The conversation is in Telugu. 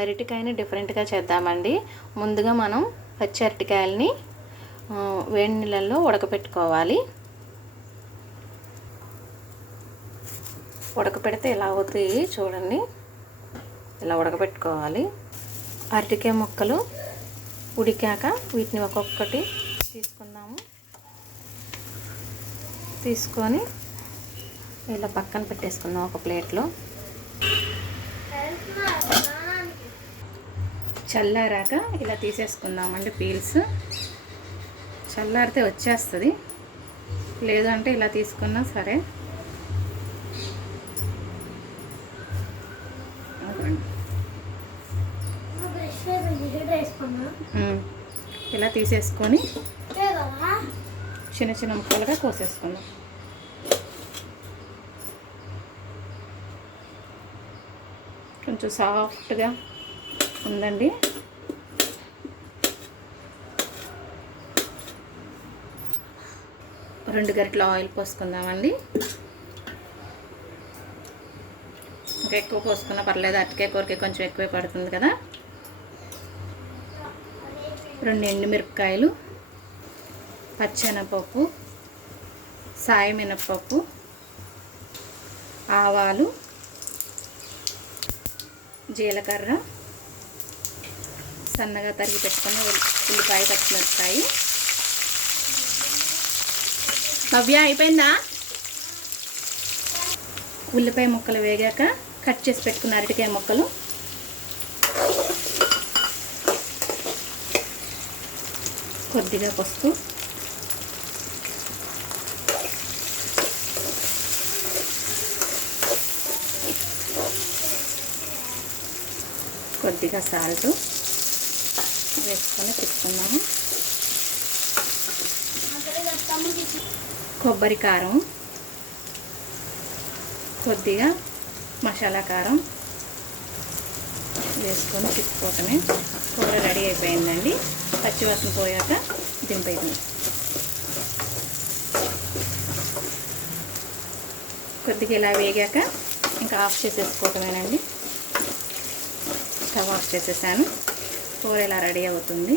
అరటికాయని డిఫరెంట్గా చేద్దామండి. ముందుగా మనం పచ్చి అరటికాయలని వేడి నీళ్ళల్లో ఉడకపెట్టుకోవాలి. ఉడకపెడితే ఎలా అవుతాయి చూడండి, ఇలా ఉడకపెట్టుకోవాలి. అరటికాయ ముక్కలు ఉడికాక వీటిని ఒక్కొక్కటి తీసుకుందాము. తీసుకొని ఇలా పక్కన పెట్టేసుకుందాం ఒక ప్లేట్లో. చల్లారాక ఇలా తీసేసుకుందామండి పీల్స్. చల్లారితే వచ్చేస్తుంది, లేదంటే ఇలా తీసుకున్నా సరే. ఇలా తీసేసుకొని చిన్న చిన్న ముక్కలుగా కోసేసుకుందాం. కొంచెం సాఫ్ట్గా ఉందండి. రెండు గరిటెల ఆయిల్ పోసుకుందామండి. ఇంకా ఎక్కువ పోసుకున్నా పర్లేదు, అరటికాయ కూరకి కొంచెం ఎక్కువే పడుతుంది కదా. 2 ఎండుమిరపకాయలు, పచ్చెనపప్పు, సాయి మినపప్పు, ఆవాలు, జీలకర్ర, సన్నగా తరిగి పెట్టుకున్న ఉల్లిపాయ, పచ్చిమిరపకాయ. నవ్య అయిపోయిందా? ఉల్లిపాయ ముక్కలు వేగాక కట్ చేసి పెట్టుకున్న అరటికాయ ముక్కలు, కొద్దిగా పసుపు, కొద్దిగా సాల్ట్ వేసుకొని తిప్పుకుందాము. కొబ్బరి కారం, కొద్దిగా మసాలా కారం వేసుకొని తిప్పుకోవటమే. కూర రెడీ అయిపోయిందండి. పచ్చివాసన పోయాక దింపేయండి. కొద్దిగా ఇలా వేగాక ఇంకా ఆఫ్ చేసేసుకోవటమేనండి. స్టవ్ ఆఫ్ చేసేసాను. కూర ఇలా రెడీ అవుతుంది.